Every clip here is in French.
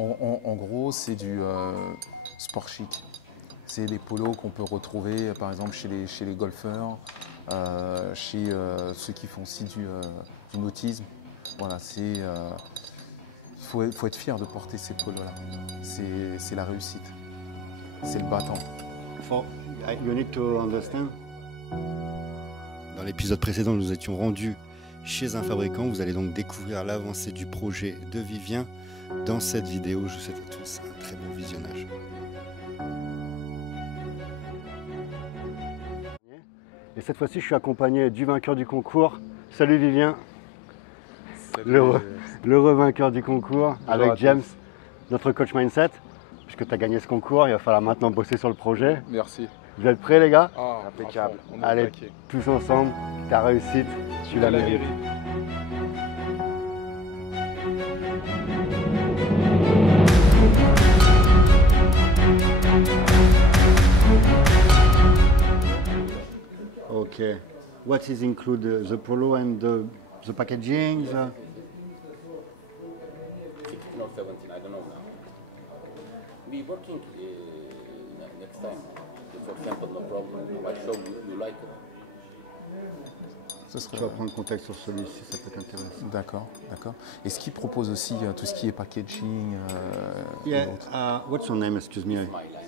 En gros, c'est du sport chic. C'est des polos qu'on peut retrouver, par exemple, chez les golfeurs, chez ceux qui font aussi du nautisme. Voilà, faut être fier de porter ces polos-là. C'est la réussite. C'est le battant. You need to understand. Dans l'épisode précédent, nous étions rendus chez un fabricant. Vous allez donc découvrir l'avancée du projet de Vivien dans cette vidéo. Je vous souhaite à tous un très bon visionnage. Et cette fois-ci, je suis accompagné du vainqueur du concours. Salut Vivien. Salut. Le vainqueur du concours. Bonjour avec James, notre coach mindset. Puisque tu as gagné ce concours, il va falloir maintenant bosser sur le projet. Merci. Vous êtes prêts les gars? Ah, impeccable. Allez, tous ensemble, ta réussite, tu la mérites. Okay. What is include the polo and the packaging? No, 17, I don't know now. We working next time. For example, no problem. I show you like it. Tu vas prendre contact sur celui-ci, ça peut t'intéresser. D'accord, d'accord. Est-ce qu'il propose aussi tout ce qui est packaging Yeah. What's your name? Excuse me.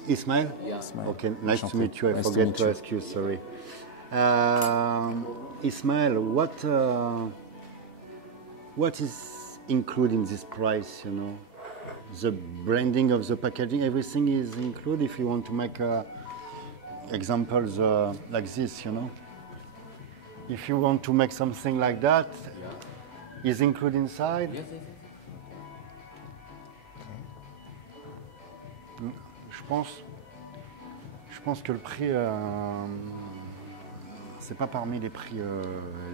Ismail. Yeah. Okay. Nice to meet you. I Nice to forget meet to you. ask you. Sorry. Ismail, what is included in this price? You know, the branding of the packaging, everything is included. If you want to make examples like this, you know. If you want to make something like that, is included inside? Yes, yes, yes. Je pense que le prix, c'est pas parmi les prix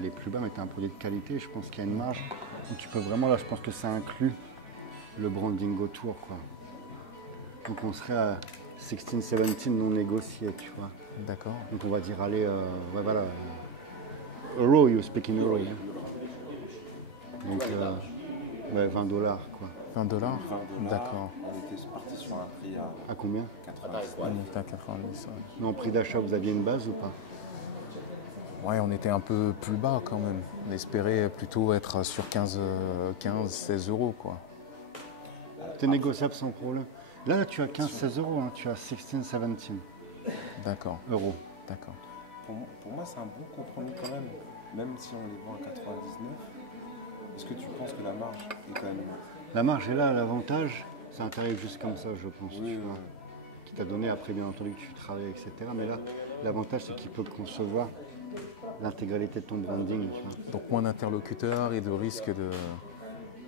les plus bas, mais tu as un produit de qualité. Je pense qu'il y a une marge où tu peux vraiment, là, je pense que ça inclut le branding autour, quoi. Donc on serait à 16, 17 non négocié, tu vois. D'accord. Donc on va dire, allez, ouais, voilà. Euro, you speak in euro, yeah. Donc, ouais, $20, quoi. $20. D'accord. On était parti sur un prix À combien? 90. On était à 90. Ouais. Non, prix d'achat, vous aviez une base ou pas? Ouais, on était un peu plus bas quand même. On espérait plutôt être sur 16 euros, quoi. C'est négociable sans problème. Là, tu as 15-16 euros, hein, tu as 16-17 D'accord, euros. d'accord. Pour moi, c'est un bon compromis quand même si on les vend à 99. Est-ce que tu penses que la marge est quand même... La marge est là, l'avantage, c'est un tarif juste comme ça, je pense, Oui, tu vois, qui t'a donné, après bien entendu que tu travailles, etc. Mais là, l'avantage, c'est qu'il peut concevoir l'intégralité de ton branding, tu vois. Donc moins d'interlocuteurs et de risques de...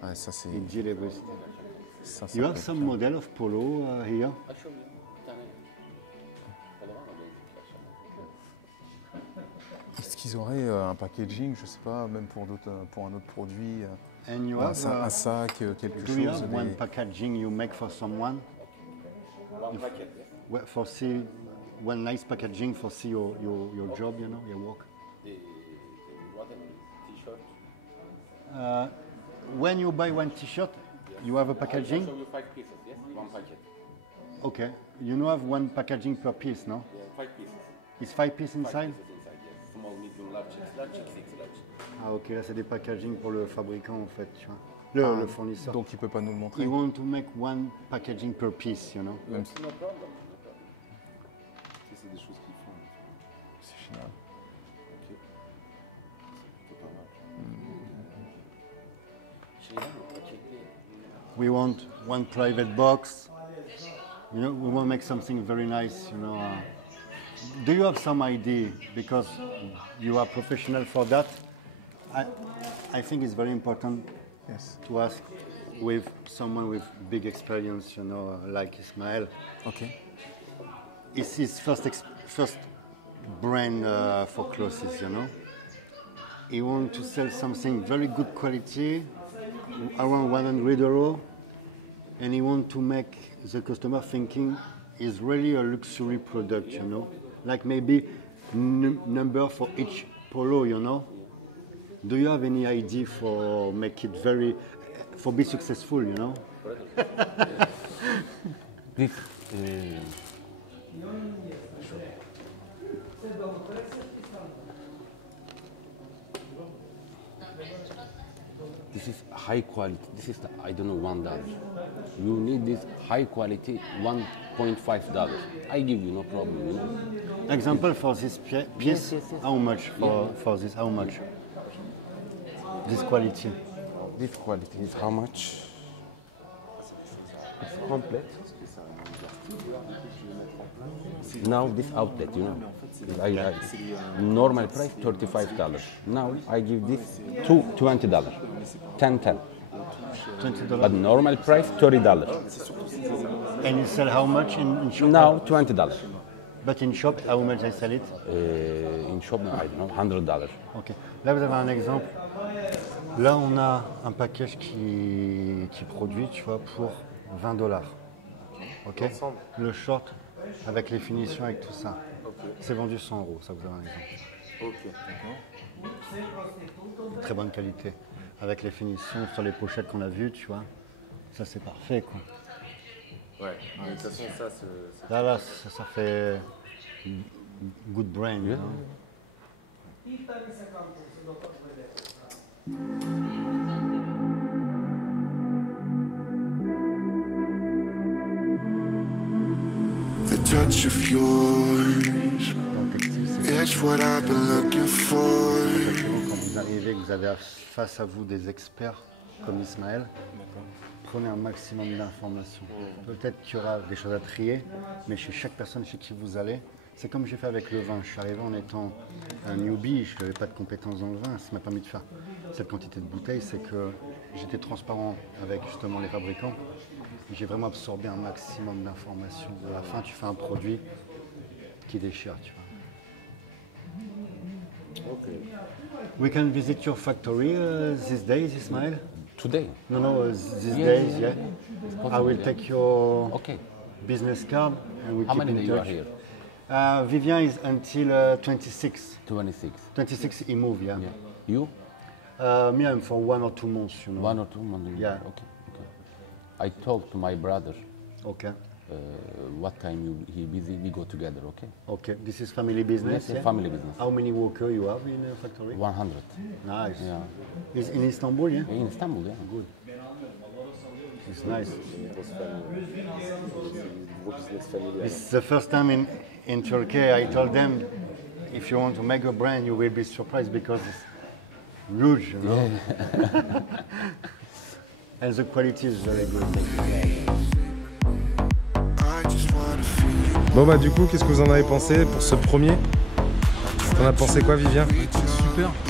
Ouais, ça c'est... Il dit everything. Ça, You peut have être some bien. model of polo here? I show you. Est-ce qu'ils auraient un packaging, je sais pas, même pour un autre produit, And you un have, sac, quelque do you chose have one packaging you make for someone? One packet, yes. Well, for see one nice packaging for see your job, you know, your work. The water t-shirt. When you buy one T-shirt, you have a I packaging. show you 5 pieces, yes. One packet. Okay, you know have one packaging per piece, no? Yeah, 5 pieces. It's 5 pieces 5 inside. pieces inside, yes. Small, medium, large, large, 6 large. Ah ok, là c'est des packaging pour le fabricant en fait, tu vois. Le fournisseur. Donc il peut pas nous le montrer. You want to make one packaging per piece, you know. Même si No problem. Ça, c'est des choses qu'ils font. c'est génial. Ok. C'est pas mal. We want one private box. You know, we want to make something very nice, you know. Do you have some idea? Because you are professional for that. I think it's very important Yes. to ask with someone with big experience, you know, like Ismail. Ok. It's his first brand for clothes, you know. He wants to sell something very good quality, around 100 euro, and he wants to make the customer thinking it's really a luxury product, you know. Like maybe number for each polo, you know. Do you have any idea for make it very, for be successful, you know? For brother. This, this is high quality. This is, I don't know, $1. You need this high quality, $1.5. I give you no problem, you know. Example for this piece, yes, yes. how much for this? How much? This quality. This quality is how much? It's complete. Now this outlet, you know, normal price $35. Now I give this $20, $10. $20. But normal price $30. And you sell how much in shop? Now $20. But in shop, how much I sell it? In shop, I don't know, $100. Ok. Là, vous avez un exemple. Là, on a un package qui produit, tu vois, pour $20. Ok. Le short avec les finitions, avec tout ça. C'est vendu 100 €. Ça vous avez un exemple. Ok, d'accord. Très bonne qualité. Avec les finitions sur les pochettes qu'on a vues, tu vois. Ça, c'est parfait, quoi. Ouais, mais de toute façon, ça, c'est... Là, ça fait good brain. Yeah. The touch of yours, Dans le textile, c'est it's what I've been looking for. effectivement quand vous arrivez, que vous avez face à vous des experts comme Ismaël, prenez un maximum d'informations. Peut-être qu'il y aura des choses à trier, mais chez chaque personne chez qui vous allez, c'est comme j'ai fait avec le vin. Je suis arrivé en étant un newbie, je n'avais pas de compétences dans le vin. Ce qui m'a permis de faire cette quantité de bouteilles, c'est que j'étais transparent avec justement les fabricants. J'ai vraiment absorbé un maximum d'informations. À la fin, tu fais un produit qui déchire, tu vois. We can visit your factory these days, Ismail? Today? No, these Yeah, days, yeah, yeah. I will take your Okay. business card and we How keep many in days you are touch. here? Vivian is until 26. 26. 26 he move, yeah. Yeah. You? Me, I'm for 1 or 2 months, you know. 1 or 2 months? Yeah. Okay. I talked to my brother. Okay. What time he busy? We go together. Okay. Okay. This is family business. Yes, yeah? family business. How many workers you have in the factory? 100. Nice. Yeah. It's in Istanbul, yeah? In Istanbul, yeah. Good. It's nice. Vos business familial. It's the first time in Turkey. I told them, if you want to make a brand, you will be surprised because it's huge, you know? And the quality is very good. I just wanna feel Bon bah du coup, qu'est-ce que vous en avez pensé pour ce premier? T'en as pensé quoi, Vivien?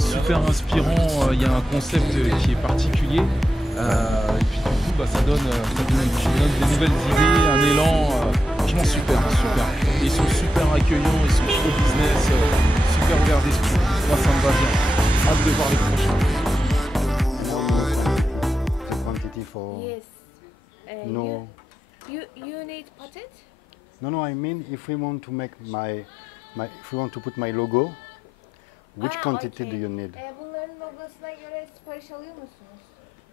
Super inspirant. Il y a un concept qui est particulier. Et puis du coup, ça donne des nouvelles idées, un élan. Franchement, super. Et ils sont super accueillants, ils sont trop business, super ouverts d'esprit. Moi, ça me va bien. Hâte de voir les prochains. The quantity for... Yes. No. You need patent? No, I mean, if we want to make if we want to put my logo, which quantity do you need? Bunların logosuna göre sipariş alıyor musunuz?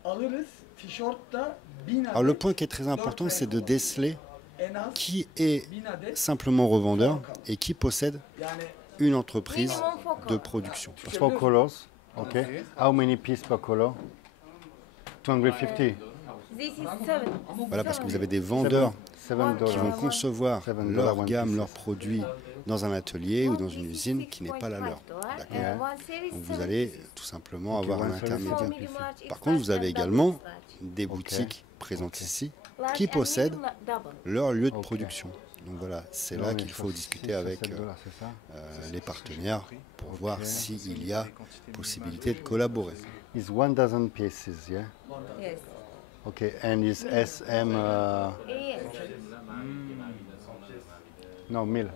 Alırız. Tişörtte 1000 adet. Alors le point qui est très important, c'est de déceler En az qui est 1000 adet. simplement revendeur et qui possède Yani une entreprise Minimum four de colors. production. 4 colors, okay. How many pieces per color? 250. This is 7. Voilà, parce que vous avez des vendeurs $7. qui vont concevoir $7 leur one gamme, piece. leurs produits dans un atelier ou dans une usine qui n'est pas la leur. D'accord. Donc vous allez tout simplement avoir un intermédiaire. Par contre, vous avez également des boutiques présentes ici qui possèdent leur lieu de production. Donc voilà, c'est là qu'il faut discuter avec les partenaires pour voir s'il y a possibilité de collaborer. It's 1,000 pieces, yeah? Yes. Okay, and is SM... Yes. No, 1000.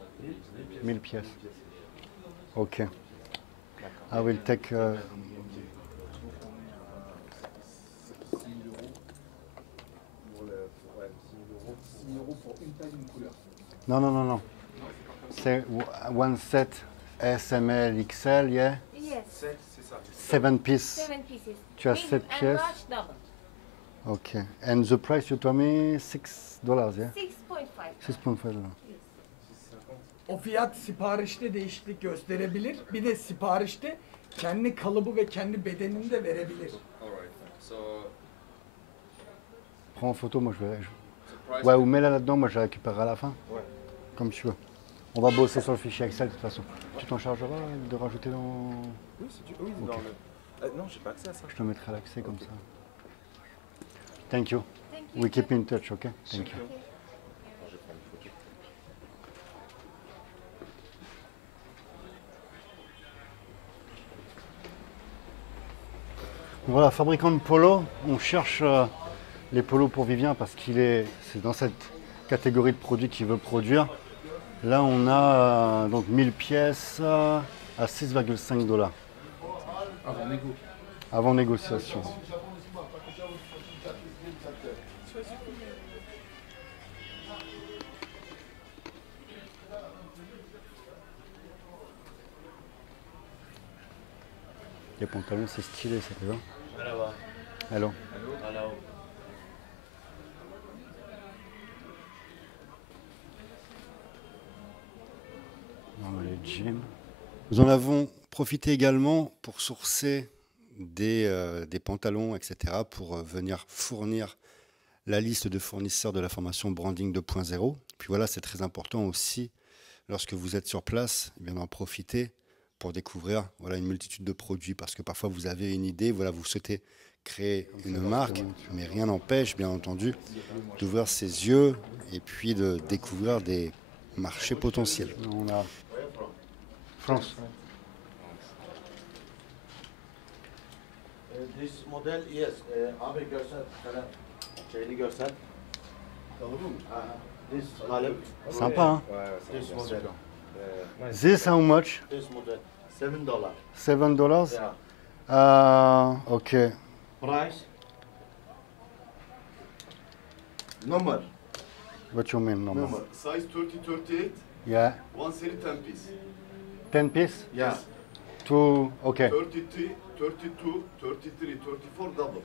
1000 pièces. Okay. I will take... Non. C'est one set SML XL, yeah? Yes. 7 pieces. 7 pieces. Tu as Medium 7 and pièces. large double. Okay. And the price you told me $6, yeah? 6.5. $6.5. O fiyat siparişte değişiklik gösterebilir. Bir de siparişte kendi kalıbı ve kendi bedenini de verebilir. Prends en photo, moi je vais. Ouais, ou mets-la là-dedans, moi je la récupérerai à la fin. Ouais. Comme tu veux. On va bosser sur le fichier Excel de toute façon. Tu t'en chargeras de rajouter dans. Oui, si tu... oui, dans le... non, j'ai pas accès à ça. Je te mettrai l'accès comme ça. Thank you. Thank you. We keep in touch, okay? Thank you. Je vais prendre une photo. Voilà, fabricant de polos, on cherche les polos pour Vivien parce c'est dans cette catégorie de produits qu'il veut produire. Là, on a donc 1000 pièces à $6,5. Avant négo. Avant négociation. Les pantalons, c'est stylé, ça te va? Hello. Les jeans. Nous en avons profité également pour sourcer des pantalons, etc., pour venir fournir la liste de fournisseurs de la formation Branding 2.0. Puis voilà, c'est très important aussi, lorsque vous êtes sur place, eh bien d'en profiter pour découvrir voilà, une multitude de produits, parce que parfois vous avez une idée, voilà, vous souhaitez créer une marque, mais rien n'empêche, bien entendu, d'ouvrir ses yeux et puis de découvrir des marchés potentiels. On a France. This model, yes. Abi görsel, falan şeyini görsel. This model. Sympa, hein? This model. This how much? This model. $7. $7? Yeah. Okay. Price. Number. What you mean, number? Number. Size 30-38, Yeah. one series 10 piece. 10 piece? Yeah. Two, okay. 33, 32, 33, 34 double.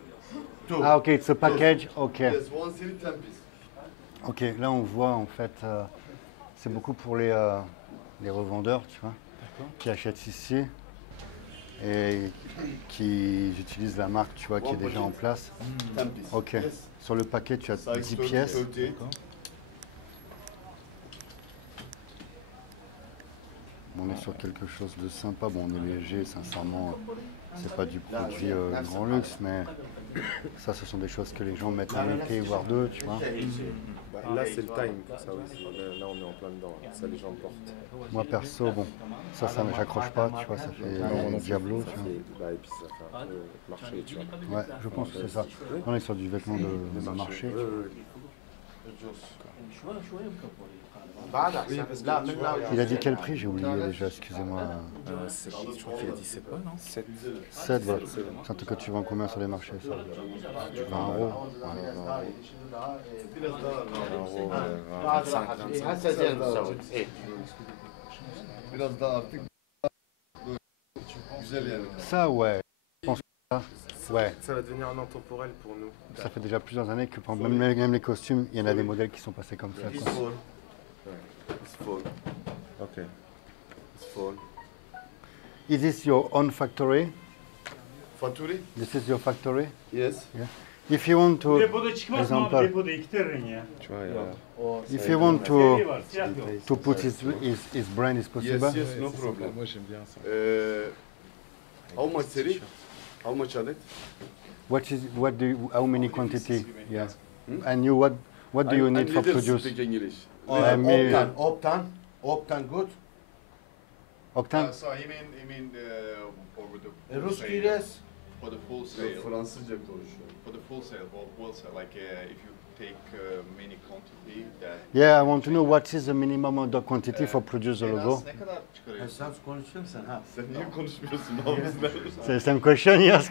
Two. Ah, ok, it's a package, ok. Yes, one series 10 piece. Ok, là on voit en fait, c'est beaucoup pour les revendeurs, tu vois, qui achètent ici et qui utilisent la marque, tu vois, qui est déjà en place. 10 piece. Ok, Yes. sur le paquet tu as Size 10 30, pièces. 38. On est sur quelque chose de sympa, bon on est léger, sincèrement, c'est pas du produit grand luxe, mais ça ce sont des choses que les gens mettent un été, voire deux, tu vois. Là, c'est le time pour ça aussi. Là, on est en plein dedans. Ça, les gens le portent. Moi perso, bon, ça j'accroche pas, tu vois, ça fait Diablo, tu vois. Et puis ça fait un peu marché, tu vois. Ouais, je pense que c'est ça. On est sur du vêtement de marché. Il a dit quel prix? J'ai oublié déjà, excusez-moi. Je crois qu'il a dit 7, non 7. 7, voilà. C'est un truc que tu vends combien sur les marchés, ça? 20 euros. Biraz daha artık güzel yani. Ça, ouais. Je pense que ça, ouais. Ça va devenir un intemporel pour nous. Ça fait déjà plusieurs années que même les costumes, il y en a des modèles qui sont passés comme ça. Quoi. It's full. Ok. It's full. Is this your own factory? Factory? This is your factory? Yes. Yeah. If you want to, Depoda çıkmaz mı abi? example, Depoda iki tane ya. Tu vois, il y a... if you want Seri var, siyah yok. to put his brand, is possible? Yes, yes, no problem. Moi j'aime bien ça. How much seri? How much adet? How many quantity? Yeah. And you, what do you need for produce? Speak English. Optan good. Octane? So you mean over the Rus gires. for the full sale. Fransızca konuşuyor. For the full sale, wholesale, like if you take many quantity that. Yeah, I want to know what is the minimum order quantity for produce the logo. Ne kadar çıkarıyorsun? Sen konuşuyorsun sen ha. Sen niye konuşmuyorsun abi? C'est the same question you ask.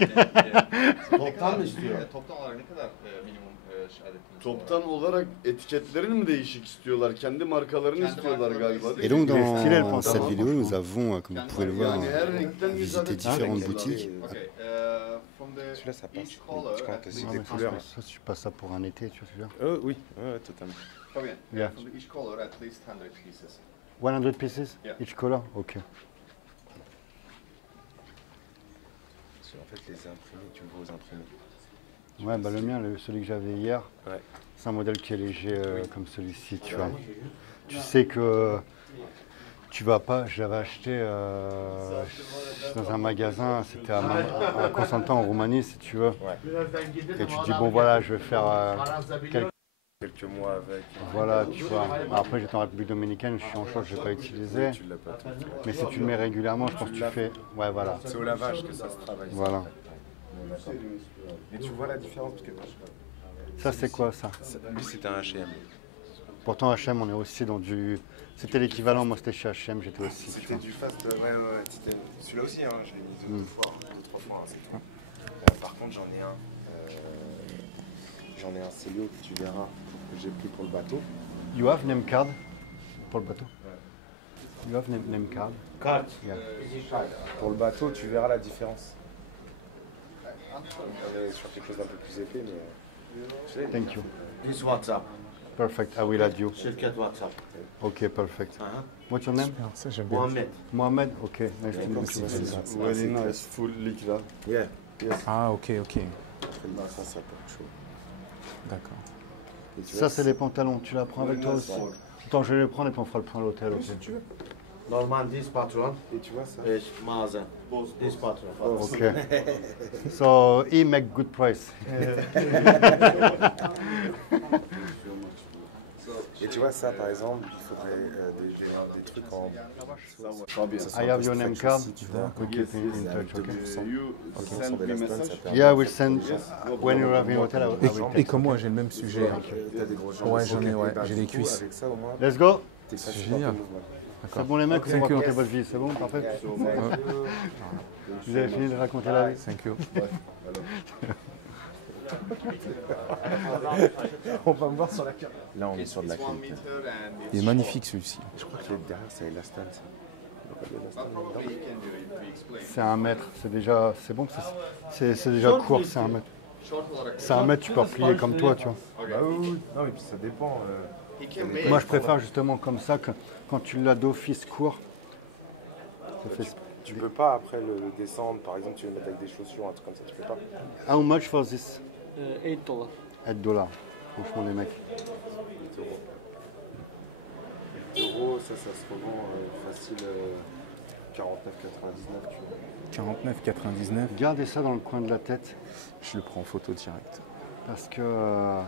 Toptan mı istiyor? Toptan olarak ne kadar minimum adetiniz? Toptan olarak etiketlerini mi değişik istiyorlar? Kendi markalarını istiyorlar galiba. Et donc dans cette vidéo, nous avons, comme vous pouvez le voir, visité différentes boutiques. Okay, from Celui-là, ça passe. each color Quand at tu least des couleurs. Ça, tu passes ça pour un été, tu vois. Oui, ouais, totalement. Fabian, Yeah. from each color at least 100 pieces. 100 pieces Yeah. each color? Ok. En fait, les imprimés, tu me vois aux imprimés. Ouais, bah le mien, celui que j'avais hier, Ouais. c'est un modèle qui est léger comme celui-ci, tu vois. Tu sais que tu vas pas, je l'avais acheté dans un magasin, c'était à Constantin en Roumanie, si tu veux. Et tu te dis, bon voilà, je vais faire quelques mois avec. Voilà, tu vois. Après, j'étais en République dominicaine, je suis en short, je ne l'ai pas utilisé. Tu l'as pas tout le temps. Mais si tu le mets régulièrement, je pense que tu fais. Ouais, voilà. C'est au lavage que ça se travaille. ça. Voilà. D'accord. Et tu vois la différence parce que Ça, c'est quoi ça? lui, c'était un H&M. Pourtant, H&M, on est aussi dans du. C'était l'équivalent, moi c'était chez H&M, j'étais aussi. tu C'était vois. du fast, ouais. C'était celui-là aussi, hein, je l'ai mis deux fois, 2-3 fois, hein, c'est tout. Par contre, j'en ai un Célio que tu verras que j'ai pris pour le bateau. You have name card pour le bateau? You have name card? Card. Yeah. Pour le bateau, tu verras la différence. On est sur quelque chose d'un peu plus épais, mais. Thank you. This WhatsApp. Perfect, I will add you. Şirket WhatsApp. Okay, perfect. Uh-huh. What's your name? Ça, j'aime bien. Mohamed. Mohamed, okay, nice to D'accord, meet you. c'est Really nice, full leak là. Yeah. Ah, ok. Ça, ça porte chaud. D'accord. Et tu Ça, vois, c'est les pantalons, tu la prends avec toi aussi? Attends, je vais les prendre et puis on fera le point à l'hôtel, ok? si tu veux. Normal this patron. Et tu vois ça? Mağaza. This patron. Okay. So he make good price. Et tu vois ça, par exemple, il faudrait des trucs en. I have your name card. We Yes, keep in yes. touch, okay? You send me message. Yeah, we'll send when you arrive in hotel. I will Et text. comme moi, j'ai le même sujet. hein. T'as des gros jambes. Ouais, j'en ai, ouais. J'ai les cuisses. Avec ça, au moins, Let's go. t'es C'est facile génial. dans ton mouvement. C'est bon les mecs, vous Thank you. racontez votre vie, c'est bon, parfait. Vous avez fini de raconter la vie? Thank you. On va me voir sur la carte. Là, on est sur de la qualité. Il est magnifique celui-ci. Je crois que derrière, c'est Elastan. C'est 1 mètre, c'est déjà, c'est bon, c'est déjà court, c'est 1 mètre. C'est 1 mètre, tu peux replier comme toi, tu vois. Bah oui. Non, mais puis ça dépend. Moi, je préfère justement comme ça que quand tu l'as d'office court. Ça fait... Tu peux pas après le descendre, par exemple, tu veux le mettre avec des chaussures, un truc comme ça, tu peux pas. How much for this? $8. $8. Franchement, les mecs. 8 euros, ça se revend facile 49,99, tu vois. 49,99. Gardez ça dans le coin de la tête. Je le prends en photo direct. Parce que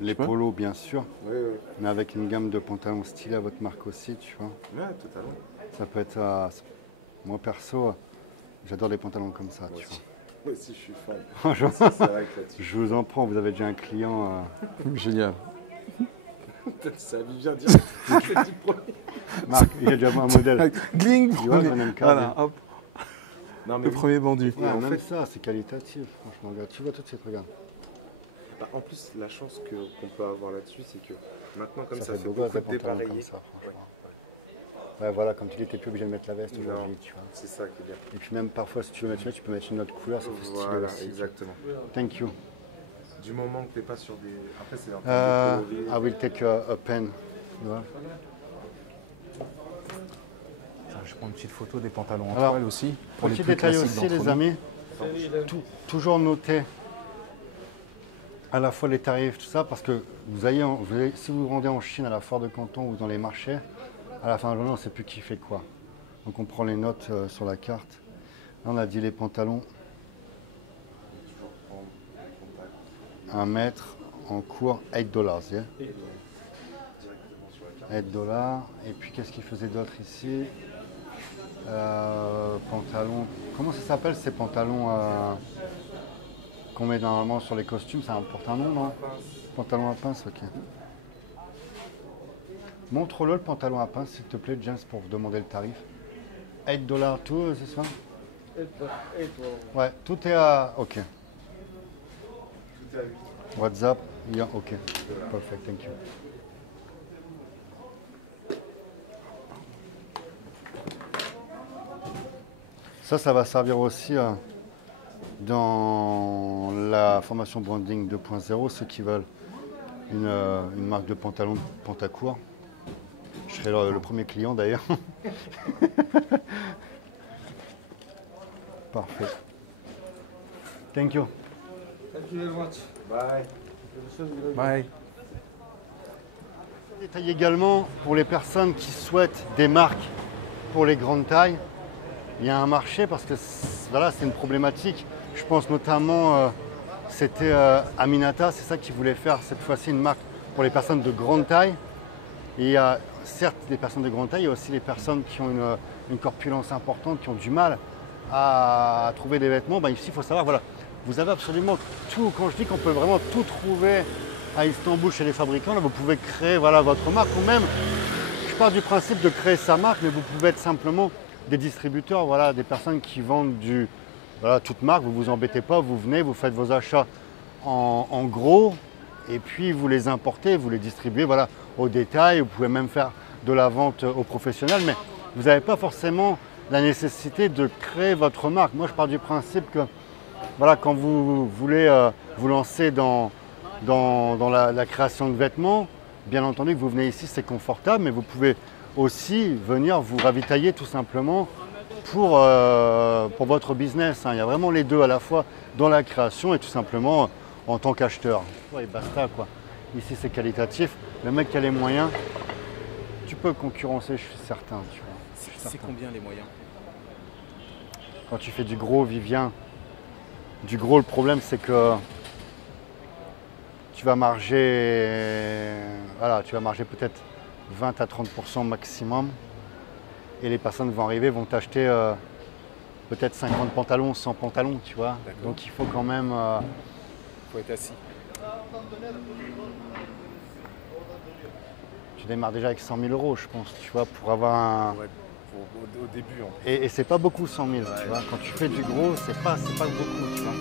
les polos, bien sûr, Oui. mais avec une gamme de pantalons stylés à votre marque aussi, tu vois. Ouais, totalement. Ça peut être. Moi, perso, j'adore les pantalons comme ça, tu vois. Moi aussi, je suis fan. Franchement, C'est vrai que là-dessus. je vous en prends, vous avez déjà un client. Génial. Ça lui vient direct. Marc, il y a déjà un modèle. Gling. Tu vois, même Voilà, hop. Non, mais Le premier vendu. Ouais, en même fait- ça, c'est qualitatif, franchement. Regarde, tu vois tout de suite, regarde. Bah, en plus, la chance qu'on peut avoir là-dessus, c'est que maintenant, comme ça, fait fait beau beaucoup gosse, des de pantalons dépareillés. comme ça, franchement. Ouais, voilà, comme tu dis, t'es plus obligé de mettre la veste aujourd'hui, tu vois. C'est ça qui est bien. Et puis même parfois, si tu veux mettre une, tu peux mettre une autre couleur, ça fait stylé Voilà, aussi. exactement. Thank you. Du moment que t'es pas sur des. Après, c'est un peu de coloris. I will take a pen. Tu vois. Je prends une petite photo des pantalons en Alors, toile aussi. Pour les Petit plus détail classiques aussi, d'entre les nous. amis, toujours noter à la fois les tarifs, tout ça, parce que si vous vous rendez en Chine à la foire de Canton ou dans les marchés, à la fin de la journée, on ne sait plus qui fait quoi. Donc on prend les notes sur la carte. Là, on a dit les pantalons, 1 mètre en cours, $8, yeah? $8. Et puis qu'est-ce qu'il faisait d'autre ici? Pantalons. Comment ça s'appelle ces pantalons qu'on met normalement sur les costumes? Ça porte un nom, non? Pantalon à pince, ok. Montre-le le pantalon à pince, s'il te plaît, James, pour vous demander le tarif. $8 tout, c'est ça? Ouais, tout est à. Ok. WhatsApp, yeah, ok. Perfect, thank you. Ça va servir aussi dans la formation branding 2.0, ceux qui veulent une marque de pantalon pantacourt. Je serai le premier client d'ailleurs. Parfait. Thank you. Thank you very much. Bye. Bye. Détail également pour les personnes qui souhaitent des marques pour les grandes tailles. Il y a un marché parce que voilà, c'est une problématique. Je pense notamment, c'était Aminata, c'est ça qui voulait faire cette fois-ci une marque pour les personnes de grande taille. Et il y a certes des personnes de grande taille, il y a aussi les personnes qui ont une corpulence importante, qui ont du mal à trouver des vêtements. Ici, il faut savoir, voilà, vous avez absolument tout. Quand je dis qu'on peut vraiment tout trouver à Istanbul chez les fabricants, là, vous pouvez créer voilà, votre marque ou même, je pars du principe de créer sa marque, mais vous pouvez être simplement des distributeurs, voilà, des personnes qui vendent toute marque, vous ne vous embêtez pas, vous venez, vous faites vos achats en gros et puis vous les importez, vous les distribuez voilà, au détail, vous pouvez même faire de la vente aux professionnels, mais vous n'avez pas forcément la nécessité de créer votre marque. Moi je pars du principe que voilà, quand vous voulez vous lancer dans la création de vêtements, bien entendu que vous venez ici, c'est confortable, mais vous pouvez aussi venir vous ravitailler tout simplement pour votre business. Il y a vraiment les deux à la fois dans la création et tout simplement en tant qu'acheteur. Et basta quoi. Ici c'est qualitatif. Le mec qui a les moyens, tu peux concurrencer, je suis certain. C'est combien les moyens? Quand tu fais du gros, Vivien, du gros, le problème c'est que tu vas marger, voilà, peut-être 20 à 30% maximum. Et les personnes vont arriver, vont t'acheter peut-être 50 pantalons, 100 pantalons, tu vois. Donc il faut quand même... Il faut être assis. Tu démarres déjà avec 100 000 euros, je pense, tu vois, pour avoir un... Ouais, au début. En plus. Et c'est pas beaucoup 100 000, tu vois. Quand tu fais du gros, c'est pas beaucoup, tu vois.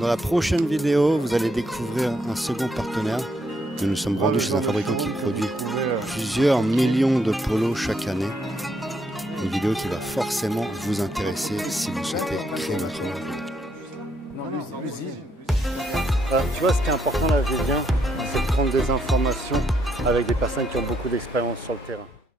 Dans la prochaine vidéo, vous allez découvrir un second partenaire. Nous sommes rendus chez un fabricant qui produit plusieurs millions de polos chaque année. Une vidéo qui va forcément vous intéresser si vous souhaitez créer votre marque. Tu vois, ce qui est important là, Vivien, c'est de prendre des informations avec des personnes qui ont beaucoup d'expérience sur le terrain.